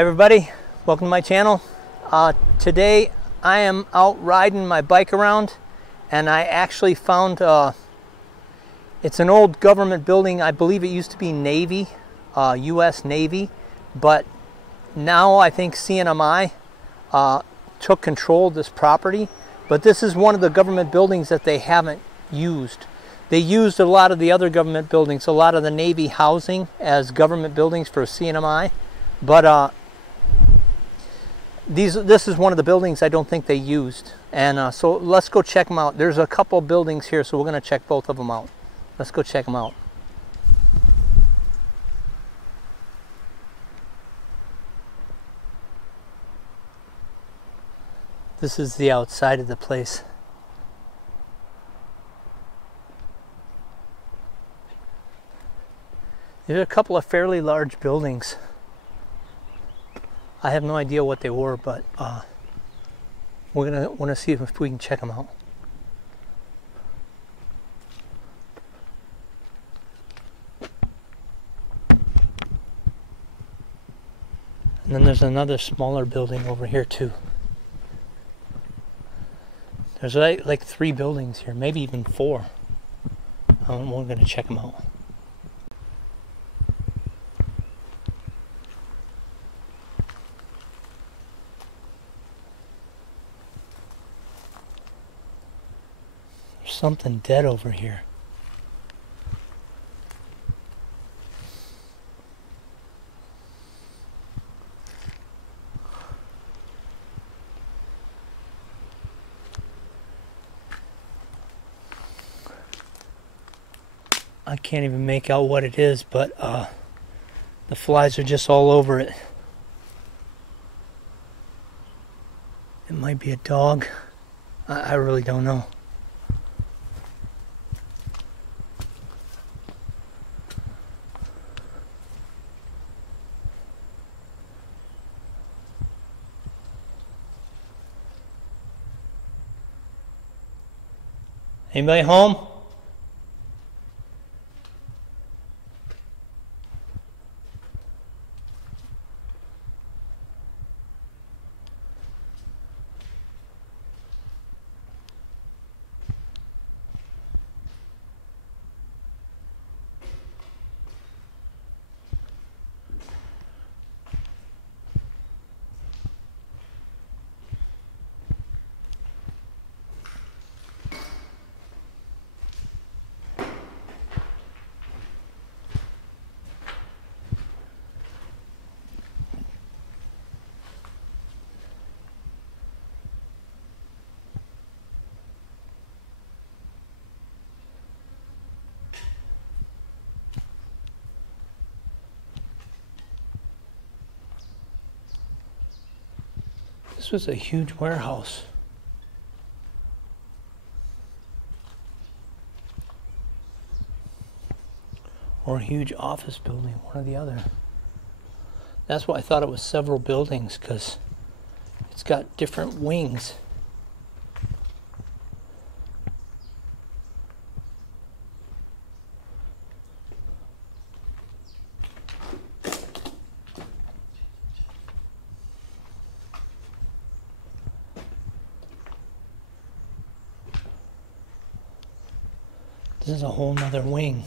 Hi everybody, welcome to my channel. Today I am out riding my bike around and I actually found it's an old government building. I believe it used to be Navy, US Navy, but now I think CNMI took control of this property. But this is one of the government buildings that they haven't used. They used a lot of the other government buildings, a lot of the Navy housing as government buildings for CNMI, but this is one of the buildings I don't think they used, and so let's go check them out. There's a couple buildings here, so we're going to check both of them out. Let's go check them out. This is the outside of the place. There's a couple of fairly large buildings. I have no idea what they were, but we're gonna want to see if we can check them out. And then there's another smaller building over here too. There's like 3 buildings here, maybe even 4. We're gonna check them out. Something dead over here. I can't even make out what it is, but the flies are just all over it. It might be a dog. I really don't know. Anybody home? This was a huge warehouse. Or a huge office building, one or the other. That's why I thought it was several buildings, because it's got different wings. This is a whole nother wing.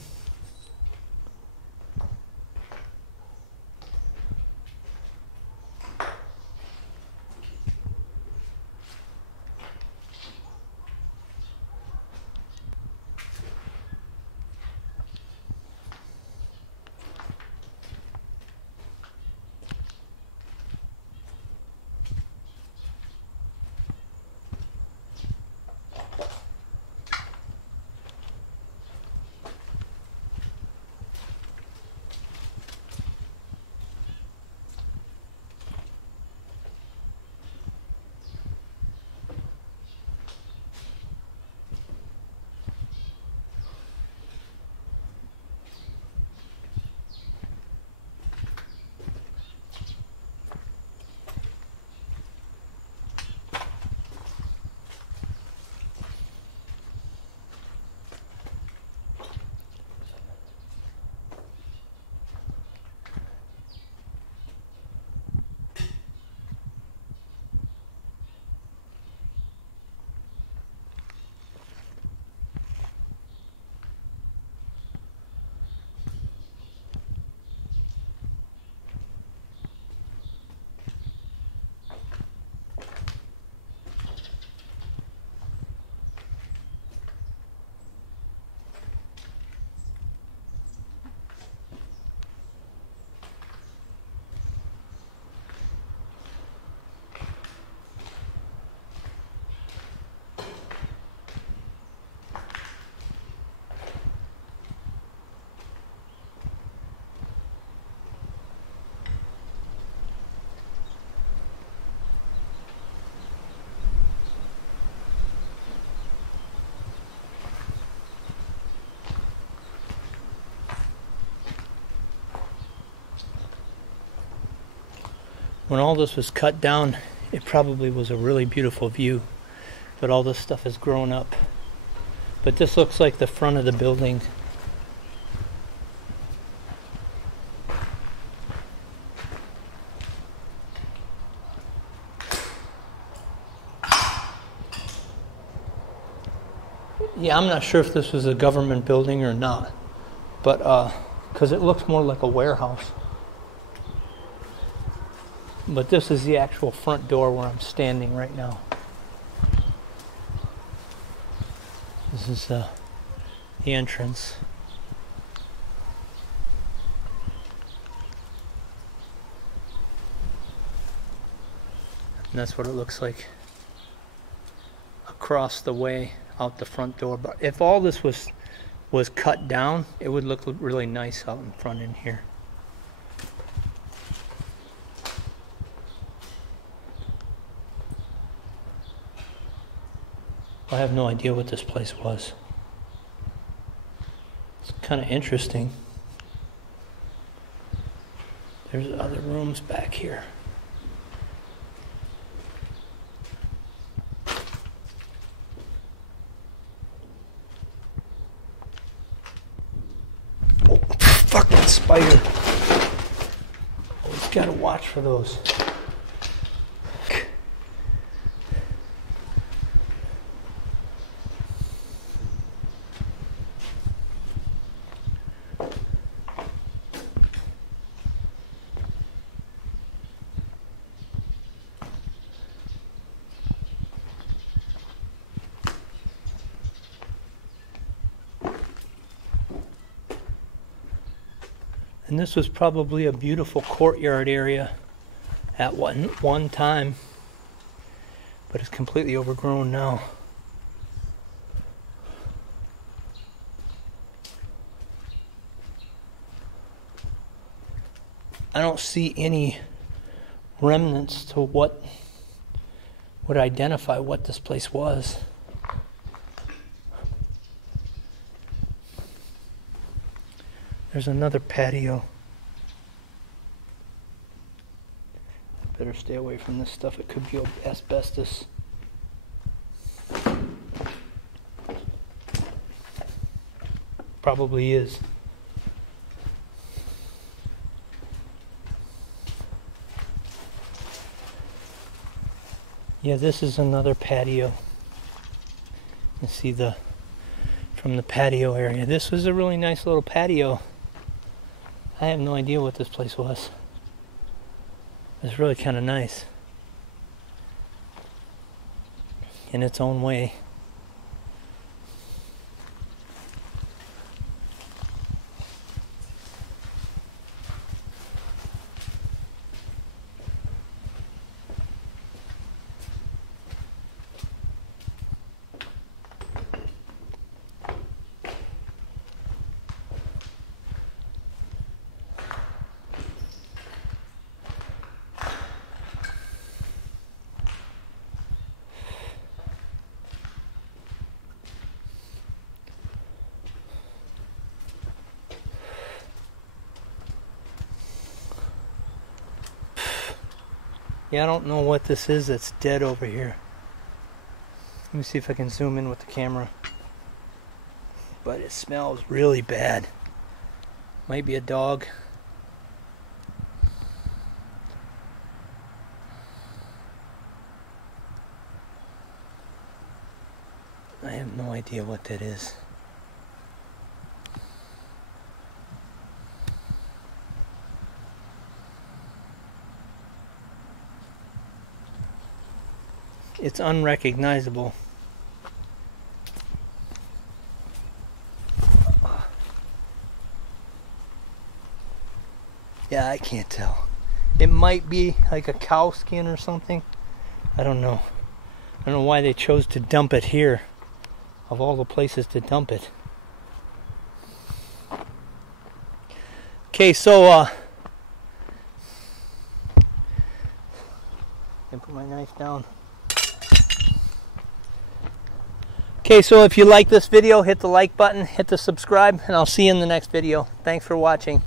When all this was cut down, it probably was a really beautiful view, but all this stuff has grown up. But this looks like the front of the building. Yeah, I'm not sure if this was a government building or not, but because it looks more like a warehouse. But this is the actual front door where I'm standing right now. This is the entrance. And that's what it looks like across the way out the front door. But if all this was cut down, it would look really nice out in front in here. I have no idea what this place was. It's kind of interesting. There's other rooms back here. Oh, fucking spider. Always gotta watch for those. And this was probably a beautiful courtyard area at one time, but it's completely overgrown now. I don't see any remnants to what would identify what this place was. There's another patio. I better stay away from this stuff. It could be asbestos. Probably is. Yeah, this is another patio. You see from the patio area. This was a really nice little patio. I have no idea what this place was. It's really kind of nice in its own way. Yeah, I don't know what this is that's dead over here. Let me see if I can zoom in with the camera. But it smells really bad. Might be a dog. I have no idea what that is. It's unrecognizable. Yeah, I can't tell. It might be like a cow skin or something. I don't know. I don't know why they chose to dump it here, of all the places to dump it. Okay, so I put my knife down. Okay, so if you like this video, hit the like button, hit the subscribe, and I'll see you in the next video. Thanks for watching.